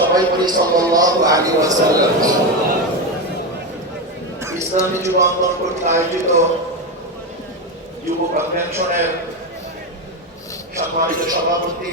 সবাই বলি সাল্লাল্লাহু আলাইহি ওয়াসাল্লাম ইসলামী যুব আন্দোলন কর্তৃক আয়োজিত যুব কনভেনশনের সম্মানিত সভাপতি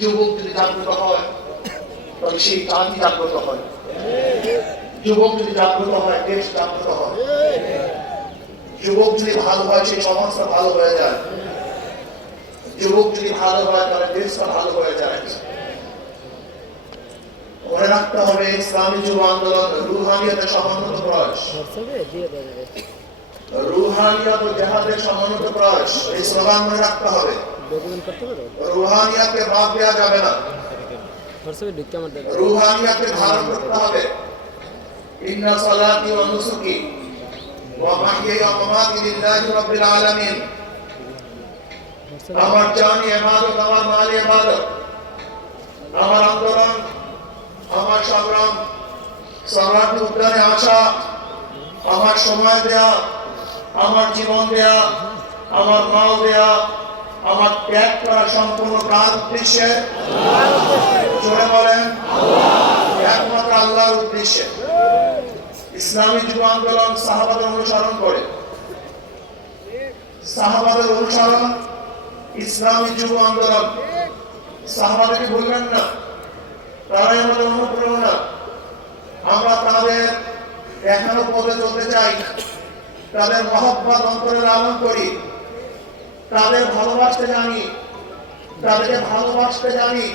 যুবক যদি জাগ্রত হয়, তবে সেই জাতি জাগ্রত হয়। যুবক যদি জাগ্রত হয়, দেশ জাগ্রত হয়। যুবক ভালো হয়, সেই সমাজটা ভালো হয়ে যায়। যুবক যদি ভালো হয়, তাহলে দেশটা ভালো হয়ে যায়। মনে রাখতে হবে, ইসলামী যুব আন্দোলন প্রয়াস। প্রয়াস, এই স্লোগান মনে রাখতে হবে। রুহানিয়াতকে বাদ দেওয়া যাবে না রুহানিয়াতকে ধারণ করতে হবে ইন্না সালাতি ওয়া নুসুকি ওয়া মাহইয়ায়া ওয়া মামাতি লিল্লাহি রাব্বিল আলামিন আমার জানি ইবাদত আমার মাল ইবাদত আমার আন্দোলন আমার সংগ্রাম সরাটি উদ্যানে আসা আমার সময় দেয়া আমার জীবন দেয়া আমার মাল দেয়া আমার ত্যাগ করা সম্পূর্ণ কাজ উদ্দেশ্যে। জোরে বলেন। একমাত্র আল্লাহর উদ্দেশ্যে। ইসলামী যুব আন্দোলন সাহাবাদের অনুসরণ করে। সাহাবাদের অনুসরণ ইসলামী যুব আন্দোলন। সাহাবাদেরকে বলবেন না। তারাই আমাদের অনুপ্রেরণা। আমরা তাদের দেখানো পথে চলতে চাই। তাদের মহব্বত অন্তরে লালন করি। তাদের ভালোবাসতে জানি, তাদেরকে ভালোবাসতে জানি,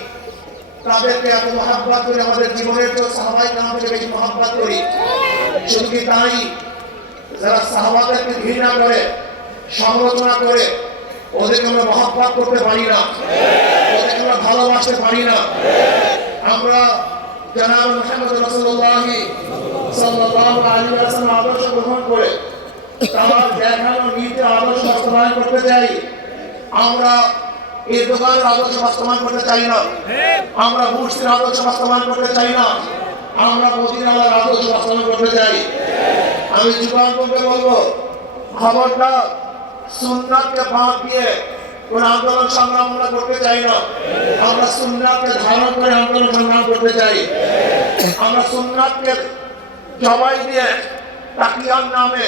তাদেরকে এত মহাব্বাত করি আমাদের জীবনের তো সাহাবাই আমাদের বেশি মহাব্বাত করি। শুধু কি তাই? যারা সাহাবাদেরকে ঘৃণা করে, সমালোচনা করে, ওদেরকে আমরা মহাব্বাত করতে পারি না। ওদেরকে আমরা ভালোবাসতে পারি না। আমরা জানাব মোহাম্মদ রাসূলুল্লাহ সাল্লাল্লাহু আলাইহি ওয়াসাল্লাম আদর্শ গ্রহণ করে তার দেখানো নীতি আদর্শ বাস্তবায়ন করতে চাই। আমরা এই দোকানের আদর্শ বাস্তবায়ন করতে চাই না। আমরা মুসলিম আদর্শ বাস্তবায়ন করতে চাই না। আমরা মদিনার আদর্শ বাস্তবায়ন করতে চাই। আমি যুবাঙ্গকে বলব, খবরদার সুন্নাতকে বাদ দিয়ে কোন আন্দোলন সংগ্রাম আমরা করতে চাই না। আমরা সুন্নাতকে ধারণ করে আন্দোলন সংগ্রাম করতে চাই। আমরা সুন্নাতকে জবাই দিয়ে তাকিয়ার নামে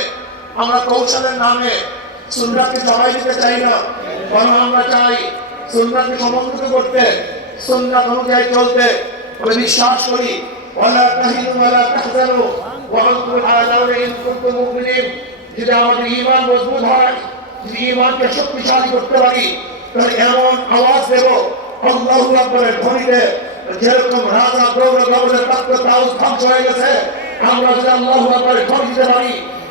আমরা কৌশলের নামে সুন্দরকে জবাই দিতে চাই না। বরং আমরা চাই সুন্দরকে সমন্বিত করতে, সুন্নাত অনুযায়ী চলতে। আমরা বিশ্বাস করি তাহিনু ওয়ালা তাহজানু ওয়া আনতুম আ'লাউনা ইন কুনতুম মুমিনিন। যদি আমাদের মজবুত হয়, যদি ঈমানকে শক্তিশালী করতে পারি, তাহলে এমন আওয়াজ দেব, আল্লাহু আকবরের ধ্বনিতে, যেরকম রাজা তাউস ধ্বংস হয়ে গেছে। আমরা যদি আল্লাহু আকবরের ধ্বনি দিতে পারি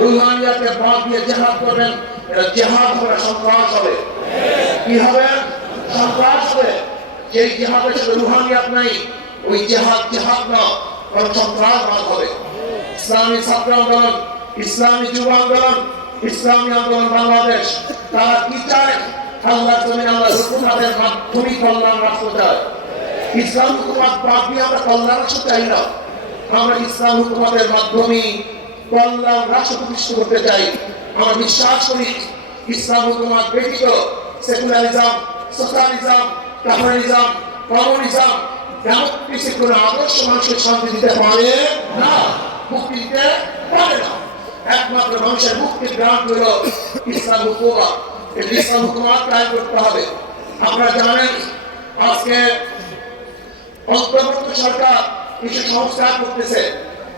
রুহানিয়াতে বাদ দিয়ে জেহাদ করবেন জেহাদ হবে সন্ত্রাস হবে। কি হবে? সন্ত্রাস হবে। যেই জেহাদের সাথে রুহানিয়াত নাই, ওই জেহাদ জেহাদ না বরং সন্ত্রাসবাদ হবে। ইসলামী ছাত্র আন্দোলন, ইসলামী যুব আন্দোলন, ইসলামী আন্দোলন বাংলাদেশ, তারা কি চায়? আল্লাহ জমিন আল্লাহ হুকুমাতের মাধ্যমে কল্যাণ রাষ্ট্র চায় ইসলাম হুকুমাত বাদ আমরা কল্যাণ রাষ্ট্র চাই না। আমরা ইসলাম হুকুমতের মাধ্যমে কল্যাণ রাষ্ট্র প্রতিষ্ঠা করতে চাই। আমরা বিশ্বাস করি ইসলাম হুকুমত ব্যতীত secularism, socialism capitalism communism democracy কোন আদর্শ মানুষের শান্তি দিতে পারে না, মুক্তি দিতে পারে না। একমাত্র মানুষের মুক্তির গ্রাম হল ইসলাম হুকুমত ইসলাম হুকুমত কায়েম করতে হবে। আপনারা জানেন, আজকে অন্তর্বর্তী সরকার কিছু সংস্কার করতেছে।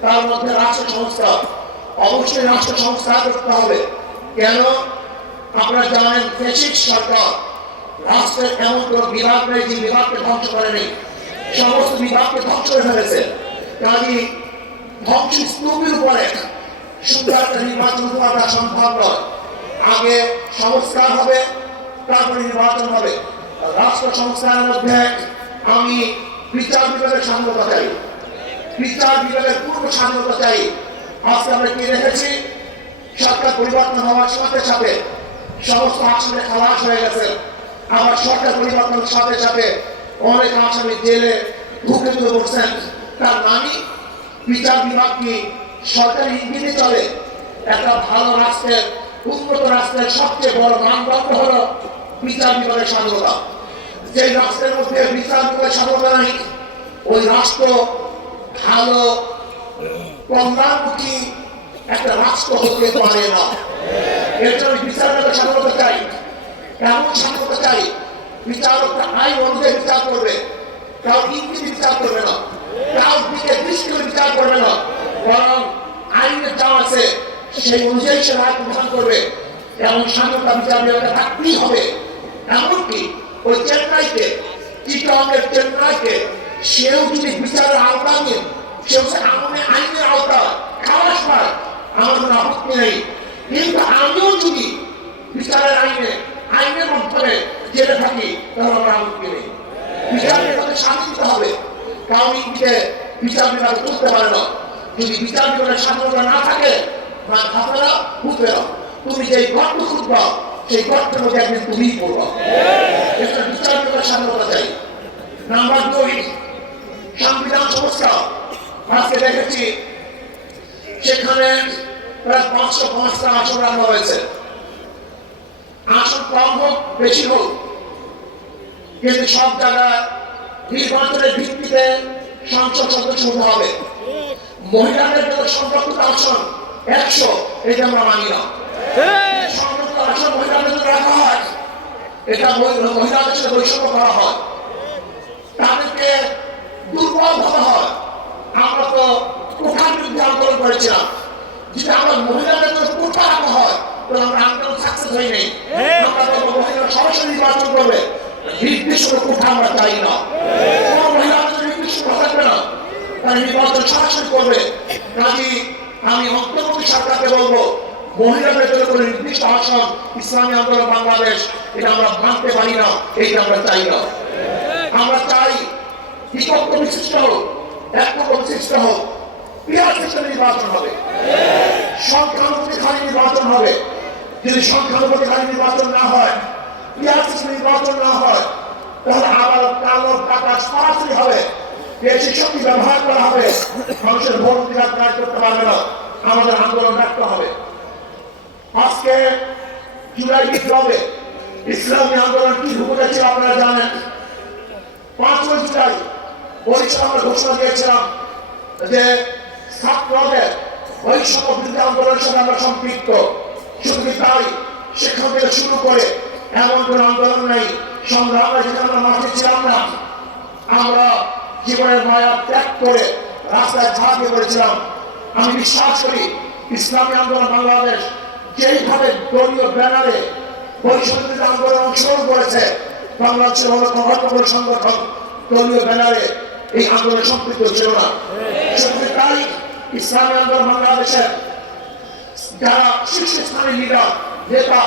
তার মধ্যে রাষ্ট্র সংস্কার অবশ্যই রাষ্ট্র সংস্কার করতে হবে। কেন? আপনারা জানেন ফেসিক সরকার রাষ্ট্রের এমন কোন বিভাগ নেই যে বিভাগকে ধ্বংস করেনি। সমস্ত বিভাগকে ধ্বংস করে ফেলেছে। কাজী ধ্বংস স্তূপের উপরে সুন্দর একটা নির্বাচন করাটা সম্ভব নয়। আগে সংস্কার হবে, তারপরে নির্বাচন হবে। রাষ্ট্র সংস্কারের মধ্যে আমি বিচার বিভাগের স্বাধীনতা চাই। বিচার বিভাগের পূর্ণ স্বাধীনতা চাই। আজকে আমরা কি দেখেছি? সরকার পরিবর্তন হওয়ার সাথে সাথে সমস্ত আসামে খালাস হয়ে গেছে। আবার সরকার পরিবর্তনের সাথে সাথে অনেক আসামি জেলে ঢুকে তুলে বসছেন তার মানে বিচার বিভাগ কি সরকারি ইঞ্জিনে চলে? একটা ভালো রাষ্ট্রের, উন্নত রাষ্ট্রের সবচেয়ে বড় মানদণ্ড হলো বিচার বিভাগের স্বাধীনতা। যে রাষ্ট্রের মধ্যে বিচার বিভাগের স্বাধীনতা নাই, ওই রাষ্ট্র ভালো কল্যাণমুখী একটা রাষ্ট্র হতে পারে না। এর জন্য বিচার বিভাগের স্বাধীনতা চাই। কেমন স্বাধীনতা চাই। বিচারকটা আইন অনুযায়ী বিচার করবে। কাউ ইংরেজি বিচার করবে না। কাউ দিকে দৃষ্টি বিচার করবে না। বরং আইনের যা আছে, সেই অনুযায়ী সে রায় প্রদান করবে। এমন স্বাধীনতা বিচার বিভাগে থাকতেই হবে। এমনকি ওই চেন্নাইতে চিটংয়ের চেন্নাইকে সেও যদি বিচারের আওতা নিয়ে সে আমনে আইনের আওতা খালাস পায়, আমার কোনো বিচারের আইনে, আইনের মাধ্যমে জেলে থাকি, তাহলে আমার আপত্তি নেই। বিচার বিভাগে স্বাধীনতা হবে। কারণ ইংরেজিতে বিচার বিভাগ বুঝতে পারে না। বিচার বিভাগের স্বাধীনতা না থাকে না খাতারা বুঝবে তুমি যে গর্ত খুঁজবা, সেই গর্তের মধ্যে তুমিই পড়বা। এটা বিচার বিভাগের স্বাধীনতা চাই। নাম্বার দুই, সংবিধান সংস্কার আজকে দেখেছি সেখানে প্রায় পাঁচশো পাঁচটা আসন রাখা হয়েছে আসন কম হোক বেশি হোক, কিন্তু সব জায়গায় নির্বাচনের ভিত্তিতে সংসদ সদস্য হতে হবে। মহিলাদের জন্য সংরক্ষিত আসন একশো, এটা আমরা মানি না। সংরক্ষিত আসন মহিলাদের জন্য রাখা হয়। এটা মহি- মহিলাদের সাথে বৈষম্য করা হয়। তাদেরকে দুর্বল ভাবা হয়। আমরা তো কোঠার বিরুদ্ধে আন্দোলন করেছিলাম? যদি আমরা মহিলাদের জন্য কোঠা রাখা হয়? তাহলে আমরা আন্দোলন সাকসেস হয়নি। আমরা বলব মহিলারা সরাসরি নির্বাচন করবে। নির্দিষ্ট কোঠা আমরা চাই না। কোনো মহিলাদের নির্দিষ্ট থাকবে না তারা নির্বাচন সরাসরি করবে। কাজী আমি অন্তর্বর্তী সরকারকে বলব মহিলাদের জন্য কোনো নির্দিষ্ট আসন ইসলামী আন্দোলন বাংলাদেশ এটা আমরা মানতে পারি না এইটা আমরা চাই না। আমরা চাই বিপক্ষ বিশিষ্ট একপক্ষ বিশিষ্ট হোক পিয়ার সিস্টেমে নির্বাচন হবে। সংখ্যানুপাতি খালি নির্বাচন হবে। যদি সংখ্যানুপাতি খালি নির্বাচন না হয় পিয়ার সিস্টেমে নির্বাচন না হয়, তাহলে কালো টাকা হবে। বেশি শক্তি ব্যবহার করা হবে। মানুষের ভোট অধিকার প্রয়োগ করতে পারবে না। আমাদের আন্দোলন রাখতে হবে। আজকে জুলাই বিপ্লবে ইসলামী আন্দোলন কি ভূমিকা ছিল আপনারা জানেন? পাঁচই জুলাই বরিশাল আমরা ঘোষণা দিয়েছিলাম যে ছাত্রদের সকল বিরোধী আন্দোলনের সঙ্গে আমরা সম্পৃক্ত। শুধু তাই? সেখান থেকে শুরু করে এমন কোন আন্দোলন নেই। সংগ্রামে যেখানে আমরা মাঠে ছিলাম না, আমরা জীবনের মায়া ত্যাগ করে রাস্তায় ঝাঁপিয়ে পড়েছিলাম। আমি বিশ্বাস করি ইসলামী আন্দোলন বাংলাদেশ যেইভাবে দলীয় ব্যানারে পরিষদের আন্দোলন অংশগ্রহণ করেছে, বাংলাদেশের মহত্বপূর্ণ সংগঠন দলীয় ব্যানারে এই আন্দোলনে সম্পৃক্ত ছিল না। তাই ইসলামী আন্দোলন বাংলাদেশের যারা শীর্ষস্থানীয় লিডার নেতা,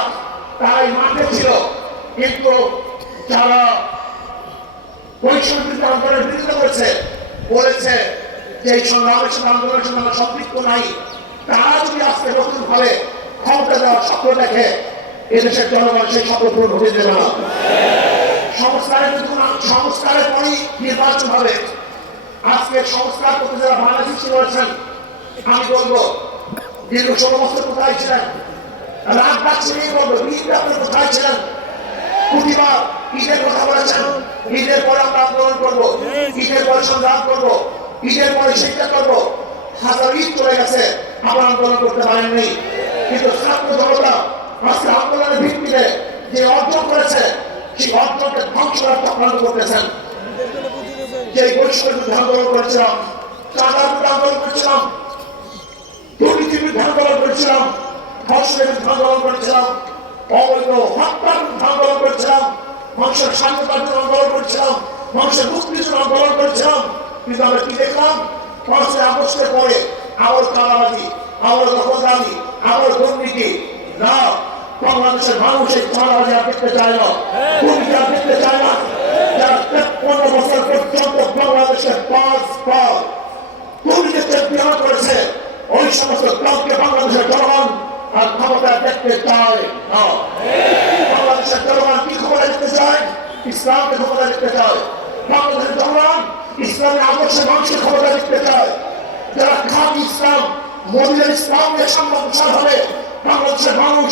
তারাই মাঠে ছিল। কিন্তু যারা বৈষম্য আন্দোলনের বিরোধিতা করেছে, বলেছে যে এই সংগ্রামের সাথে আন্দোলনের আমরা সম্পৃক্ত নাই। তারা যদি আজকে নতুন ভাবে ক্ষমতা দেওয়ার স্বপ্ন দেখে, এদেশের জনগণ সেই স্বপ্ন পূরণ হতে দেবে না। সংস্কারের যদি কোনো সংস্কারের পরেই নির্বাচন হবে। আজকে সংস্কার করতে যারা বাংলা সৃষ্টি করেছেন আমি বলব, দীর্ঘ ষোলো বছর কোথায় ছিলেন? রাত রাত ছিলেই বলব ঈদ আপনি কোথায় ছিলেন? প্রতিবার ঈদের কথা বলেছেন, ঈদের পরে আমরা আন্দোলন করব, ঈদের পরে সংগ্রাম করব, ঈদের পরে শিক্ষা করব। হাজার ঈদ চলে গেছে, আবার আন্দোলন করতে পারেননি। কিন্তু ছাত্র জনতা আজকে আন্দোলনের ভিত্তিতে যে অর্জন করেছে সেই অর্জনকে ধ্বংস চক্রান্ত করতেছেন। যে বিরুদ্ধে আন্দোলন করেছিলাম, চাঁদার আন্দোলন করেছিলাম, দুর্নীতির বিরুদ্ধে আন্দোলন করেছিলাম ধর্ষণের বিরুদ্ধে আন্দোলন করেছিলাম, অবৈধ হত্যার বিরুদ্ধে আন্দোলন করেছিলাম, মানুষের স্বাধীনতার জন্য আন্দোলন করেছিলাম, মানুষের মুক্তির জন্য আন্দোলন করেছিলাম। কিন্তু আমরা কি দেখলাম? পাঁচই আগস্টের পরে আবার চাঁদাবাজি আবার দখলদারি আবার দুর্নীতি না বাংলাদেশের মানুষ এই চাঁদাবাজি আর দেখতে চায় না। আর দেখতে চায় না। যারা তেপ্পন্ন বছর পর্যন্ত বাংলাদেশের পাঁচ পাল দুর্নীতিতে বিহার করেছে। ওই সমস্ত দলকে বাংলাদেশের জনগণ আর ক্ষমতা দেখতে চায় না। বাংলাদেশের জনগণ কি ক্ষমতা দেখতে চায়? ইসলামকে ক্ষমতা দেখতে চায়। বাংলাদেশের জনগণ ইসলামের আদর্শে মানুষের ক্ষমতা দেখতে চায়। যারা খান ইসলাম মদিনের ইসলামের সংবাদ হবে বাংলাদেশের মানুষ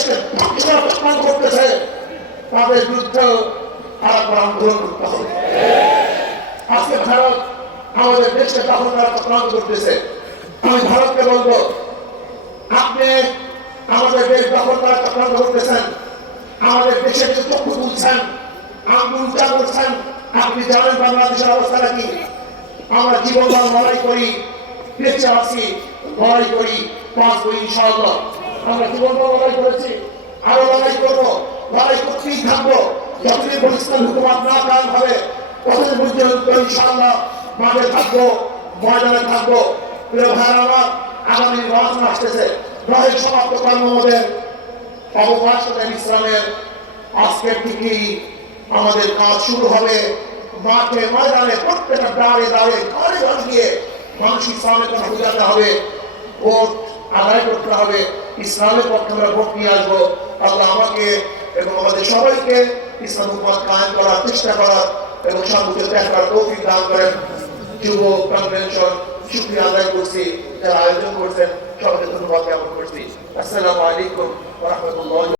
দেশকে চক্রান্ত করতেছে তাদের বিরুদ্ধে আর একবার আন্দোলন করতে হবে। আজকে ভারত আমাদের দেশকে দখল করার চক্রান্ত করতেছে। আমি ভারতকে বলব, আপনি আমাদের দেশ দখল করার চক্রান্ত করতেছেন, আমাদের দেশের যে চক্ষু তুলছেন, আঙ্গুল উঁচা করছেন, আপনি জানেন বাংলাদেশের অবস্থাটা কি আমরা জীবন লড়াই করি বেঁচে আছি লড়াই করি, পাঁচ বই ইনশাআল্লাহ আমরা জীবন লড়াই করেছি, আরও লড়াই করব লড়াই করতেই থাকব। যতদিন পরিষ্কার হুকুমাত না কায়ম হবে ততদিন পর্যন্ত ইনশাআল্লাহ মাঠে থাকব, ময়দানে থাকব। প্রিয় ভাই আমার, আগামী নির্বাচন আসতেছে। নয় সমাপ্ত কর্ম আমাদের অবকাশ ইসলামের আজকের থেকেই আমাদের কাজ শুরু হবে। মাঠে, ময়দানে, প্রত্যেকটা দাঁড়ে দাঁড়ে ঘরে ঘরে গিয়ে মানুষ ইসলামের কথা বোঝাতে হবে। ভোট আদায় করতে হবে। ইসলামের পক্ষে আমরা ভোট নিয়ে আসব। আল্লাহ আমাকে এবং আমাদের সবাইকে ইসলাম হুকুমত কায়েম করার চেষ্টা করার এবং সর্বোচ্চ ত্যাগ করার তৌফিক দান করেন। যুব কনভেনশন শুক্রিয়া আদায় করছি। যারা আয়োজন করছেন, সবাইকে ধন্যবাদ জ্ঞাপন করছি। আসসালামু আলাইকুম রাহমাতুল্লাহি